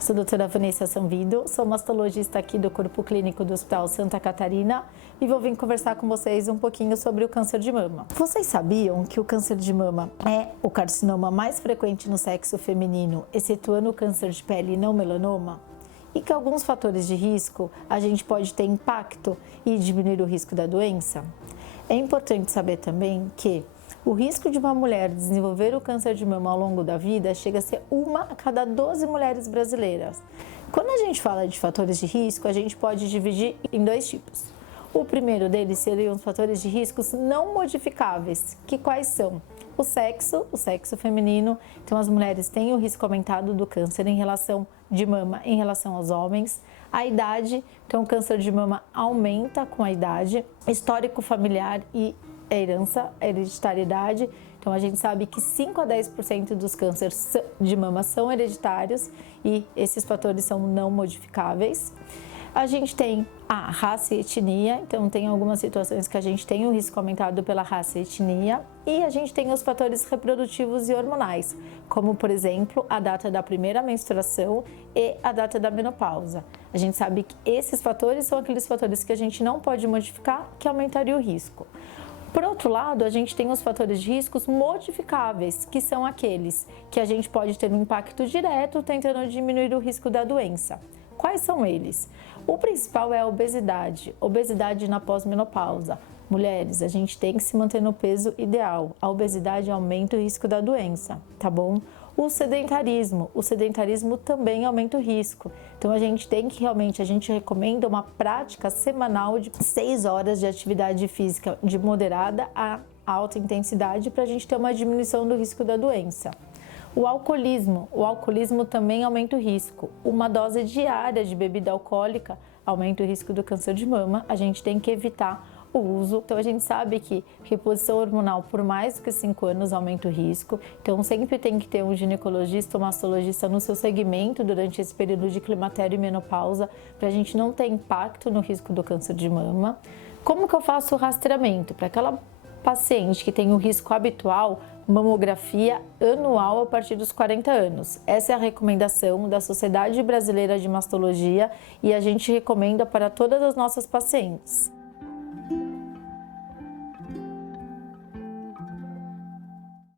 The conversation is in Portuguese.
Sou a doutora Vanessa Sanvido, sou mastologista aqui do Corpo Clínico do Hospital Santa Catarina e vou vir conversar com vocês um pouquinho sobre o câncer de mama. Vocês sabiam que o câncer de mama é o carcinoma mais frequente no sexo feminino, excetuando o câncer de pele e não melanoma? E que alguns fatores de risco a gente pode ter impacto e diminuir o risco da doença? É importante saber também que o risco de uma mulher desenvolver o câncer de mama ao longo da vida chega a ser 1 a cada 12 mulheres brasileiras. Quando a gente fala de fatores de risco, a gente pode dividir em 2 tipos. O primeiro deles seriam os fatores de riscos não modificáveis, que quais são? O sexo feminino, então as mulheres têm o risco aumentado do câncer em relação de mama em relação aos homens. A idade, então o câncer de mama aumenta com a idade. Histórico familiar e herança, hereditariedade. Então a gente sabe que 5 a 10% dos cânceres de mama são hereditários e esses fatores são não modificáveis. A gente tem a raça e etnia, então tem algumas situações que a gente tem o risco aumentado pela raça e etnia, e a gente tem os fatores reprodutivos e hormonais, como por exemplo a data da primeira menstruação e a data da menopausa. A gente sabe que esses fatores são aqueles fatores que a gente não pode modificar, que aumentaria o risco. Por outro lado, a gente tem os fatores de riscos modificáveis, que são aqueles que a gente pode ter um impacto direto tentando diminuir o risco da doença. Quais são eles? O principal é a obesidade na pós-menopausa. Mulheres, a gente tem que se manter no peso ideal. A obesidade aumenta o risco da doença, tá bom? O sedentarismo também aumenta o risco. Então a gente recomenda uma prática semanal de 6 horas de atividade física de moderada a alta intensidade para a gente ter uma diminuição do risco da doença. O alcoolismo também aumenta o risco. Uma dose diária de bebida alcoólica aumenta o risco do câncer de mama. A gente tem que evitar o uso. Então a gente sabe que reposição hormonal por mais do que 5 anos aumenta o risco. Então sempre tem que ter um ginecologista ou mastologista no seu segmento durante esse período de climatério e menopausa para a gente não ter impacto no risco do câncer de mama. Como que eu faço o rastreamento? Para aquela paciente que tem o risco habitual, mamografia anual a partir dos 40 anos. Essa é a recomendação da Sociedade Brasileira de Mastologia e a gente recomenda para todas as nossas pacientes.